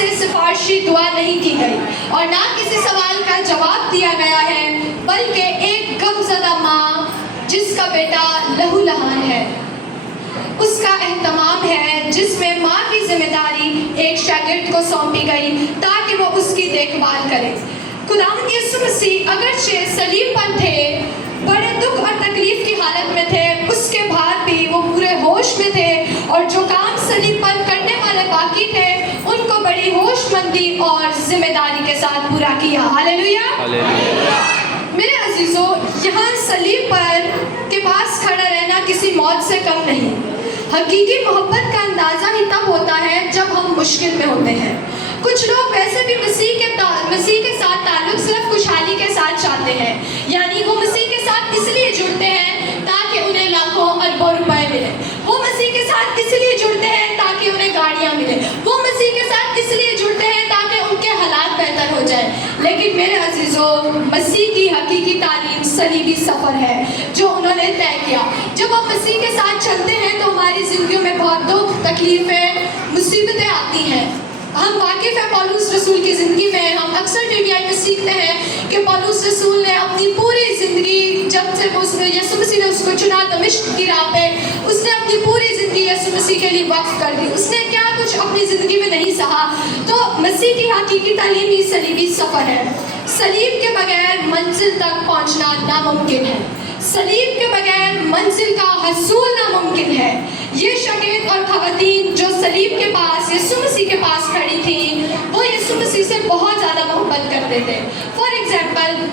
سے سفارشی دعا نہیں کی گئی اور نہ کسی سوال کا جواب دیا گیا ہے، بلکہ ایک غم زدہ ماں جس کا بیٹا لہو لہان ہے، اس کا اہتمام ہے، جس میں ماں کی ذمہ داری ایک شاگرد کو سونپی گئی تاکہ وہ اس کی دیکھ بھال کرے۔ خداوند یسوع مسیح اگرچہ صلیب پر تھے، بڑے دکھ اور تکلیف کی حالت میں تھے، اس کے بعد بھی وہ پورے ہوش میں تھے اور جو کام صلیب پر کرنے والے باقی تھے ان کو بڑی ہوش مندی اور ذمہ داری کے ساتھ پورا کیا۔ ہاللیلویا۔ میرے عزیزو، یہاں صلیب پر کے پاس کھڑا رہنا کسی موت سے کم نہیں۔ حقیقی محبت کا اندازہ ہی تب ہوتا ہے جب ہم مشکل میں ہوتے ہیں۔ کچھ لوگ ویسے بھی مسیح کے ساتھ تعلق صرف خوشحالی کے ساتھ چاہتے ہیں، یعنی وہ مسیح کے ساتھ اس لیے جڑتے ہیں تاکہ انہیں لاکھوں اربوں روپے ملے، وہ مسیح کے ساتھ اس لیے جڑتے ہیں تاکہ انہیں گاڑیاں ملیں، وہ مسیح کے ساتھ اس لیے جڑتے ہیں تاکہ ان کے حالات بہتر ہو جائیں۔ لیکن میرے عزیزو، مسیح کی حقیقی تعلیم صلیبی سفر ہے جو انہوں نے طے کیا۔ جب ہم مسیح کے ساتھ چلتے ہیں تو ہماری زندگیوں میں بہت دکھ، تکلیفیں، مصیبتیں آتی ہیں۔ ہم واقف ہیں پولس رسول کی زندگی میں، ہم اکثر ٹیویائی میں سیکھتے ہیں کہ پولس رسول نے اپنی پوری زندگی، جب سے یسوع مسیح نے اس کو چنا دمشق کی راہ پہ، اس نے اپنی پوری زندگی یسوع مسیح کے لیے وقف کر دی۔ اس نے کیا کچھ اپنی زندگی میں نہیں سہا۔ تو مسیح کی حقیقی تعلیم ہی صلیبی سفر ہے۔ صلیب کے بغیر منزل تک پہنچنا ناممکن ہے، صلیب کے بغیر منزل کا حصول ناممکن ہے۔ یہ شاگرد اور خواتین جو صلیب کے پاس، یسوع مسیح کے پاس کھڑی تھیں، وہ یسوع مسیح سے بہت زیادہ محبت کرتے تھے۔ فار ایگزامپل،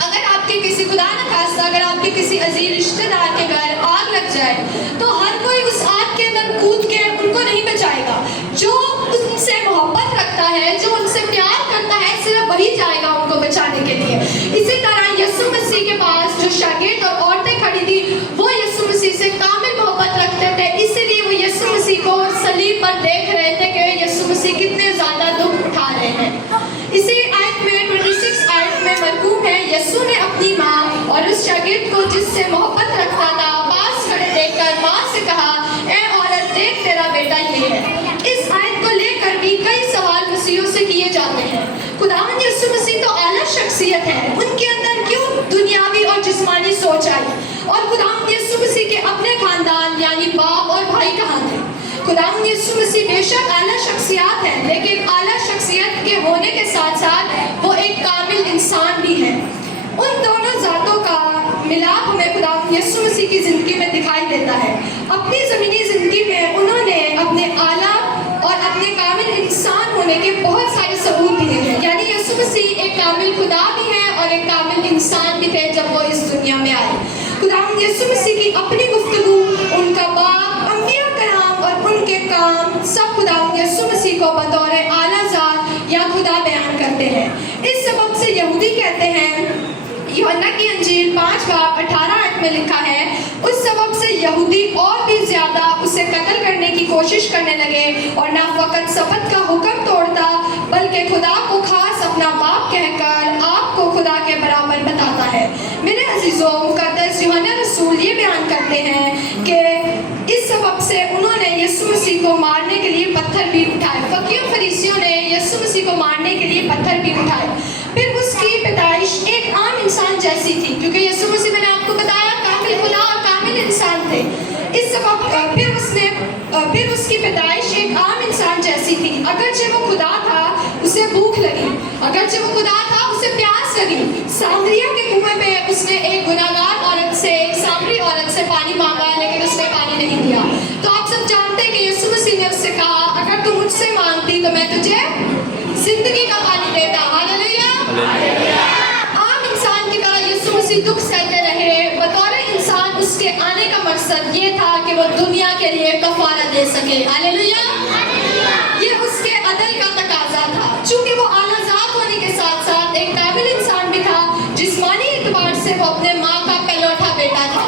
اگر آپ کے کسی، خدا نخواستہ، اگر آپ کے کسی عزیز رشتہ دار کے گھر آگ لگ جائے تو ہر کوئی اس آگ کے اندر کود کے ان کو نہیں بچائے گا۔ جو ان سے محبت رکھتا ہے، جو ان سے پیار کرتا ہے، صرف وہی جائے گا ان کو بچانے کے لیے۔ اسی طرح یسوع مسیح کے پاس جو شاگرد اور عورتیں کھڑی تھی، وہ یسوع مسیح سے کامل محبت رکھتے تھے، اسی لیے وہ یسوع مسیح کو صلیب پر دیکھ رہے تھے کہ یسوع مسیح کتنے زیادہ دکھ اٹھا رہے ہیں۔ اسی آیت میں 26 آیت میں مرقوم ہے، یسوع نے اپنی ماں اور اس شاگرد کو جس سے محبت رکھتا تھا پاس کھڑے دیکھ کر ماں سے کہا، اے عورت، دیکھ تیرا بیٹا یہ ہے۔ اس آیت کو لے کر بھی کئی سوال مسیحیوں سے کیے جاتے ہیں۔ خداوند یسوع مسیح تو اعلیٰ شخصیت ہے، ان کے اندر کیوں دنیاوی اور جسمانی سوچ آئی؟ اور خداوند یسوع مسیح کے اپنے خاندان یعنی باپ اور بھائی کہاں تھے؟ خداوند یسوع مسیح بے شک اعلیٰ شخصیات ہے، لیکن اعلیٰ شخصیت کے ہونے کے ساتھ ساتھ وہ ایک کامل انسان بھی ہے۔ ان دونوں ذاتوں کا ملاپ ہمیں خداوند یسوع مسیح کی زندگی میں دکھائی دیتا ہے۔ اپنی زمینی زندگی میں انہوں نے اپنے اعلیٰ اور اپنے کامل انسان ہونے کے بہت سارے ثبوت دیے ہیں، یعنی یسوع مسیح ایک کامل خدا بھی ہے اور ایک کامل انسان بھی تھے جب وہ اس دنیا میں آئے۔ خداوند یسوع مسیح کی اپنی گفتگو، ان کا باپ، انبیاء کرام اور ان کے کام، سب خداوند یسوع مسیح کو بطور اعلیٰ ذات یا خدا بیان کرتے ہیں۔ اس سبب سے یہودی کہتے ہیں، یوحنا کی انجیل 5 باب 18 آیت میں لکھا ہے، اس سبب سے یہودی اور بھی زیادہ اسے قتل کرنے کی کوشش کرنے لگے اور نہ فقط سبت کا حکم توڑتا بلکہ خدا کو خاص اپنا باپ کہہ کر آپ کو خدا کے برابر بتاتا ہے۔ میرے عزیزوں، مقدس یوحنا رسول یہ بیان کرتے ہیں کہ اس سبب سے انہوں نے یسوع مسیح کو مارنے کے لیے پتھر بھی اٹھائے۔ فقیوں فریسیوں نے یسوع مسیح کو مارنے کے لیے پتھر بھی اٹھائے۔ پھر اس کی پیدائش ایک عام انسان جیسی تھی، کیونکہ یسوع مسیح، میں نے آپ کو بتایا، کامل خدا اور کامل انسان تھے۔ اس سبب پھر اس کی پیدائش ایک عام انسان جیسی تھی۔ اگرچہ وہ خدا تھا، اسے بھوک لگی، اگرچہ وہ خدا تھا، اسے پیاس لگی۔ سامریا کے کنویں پہ اس نے ایک گناہگار عورت سے، ایک سامری عورت سے پانی مانگا، لیکن اس نے پانی نہیں دیا۔ تو آپ سب جانتے ہیں کہ یسوع مسیح نے اس سے کہا، اگر تم مجھ سے مانگتی تو میں تجھے زندگی کا پانی دیتا۔ ہاللیلویا۔ عام انسان کی طرح یسوع مسیح دکھ سہتے رہے۔ بطور انسان اس کے آنے کا مقصد یہ تھا کہ وہ دنیا کے لیے کفارہ دے سکے۔ ہاللیلویا۔ یہ اس کے عدل کا تقاضا تھا، چونکہ وہ اعلیٰ ذات ہونے کے ساتھ ساتھ ایک کامل انسان بھی تھا۔ جسمانی اعتبار سے وہ اپنے ماں کا پہلوٹا بیٹا تھا۔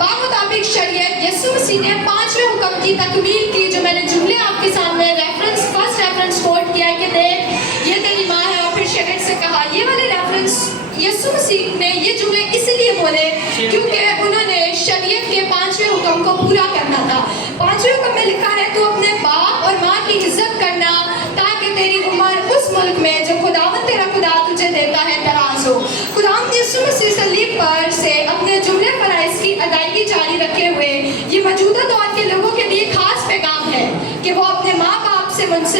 بمطابق شریعت، یسوع مسیح نے 5ویں حکم کی تکمیل کی، جو میں نے جملے آپ کے سامنے فرسٹ ریفرنس کوٹ کیا ہے کہ دیکھ یہ تیری ماں ہے، اور پھر شاگرد سے کہا۔ یہ والے ریفرنس یسوع مسیح نے یہ جملے اس لیے بولے کیونکہ انہوں نے شریعت کے 5ویں حکم کو پورا کرنا تھا۔ 5ویں حکم میں لکھا ہے تو اپنے باپ اور ماں کی عزت کرنا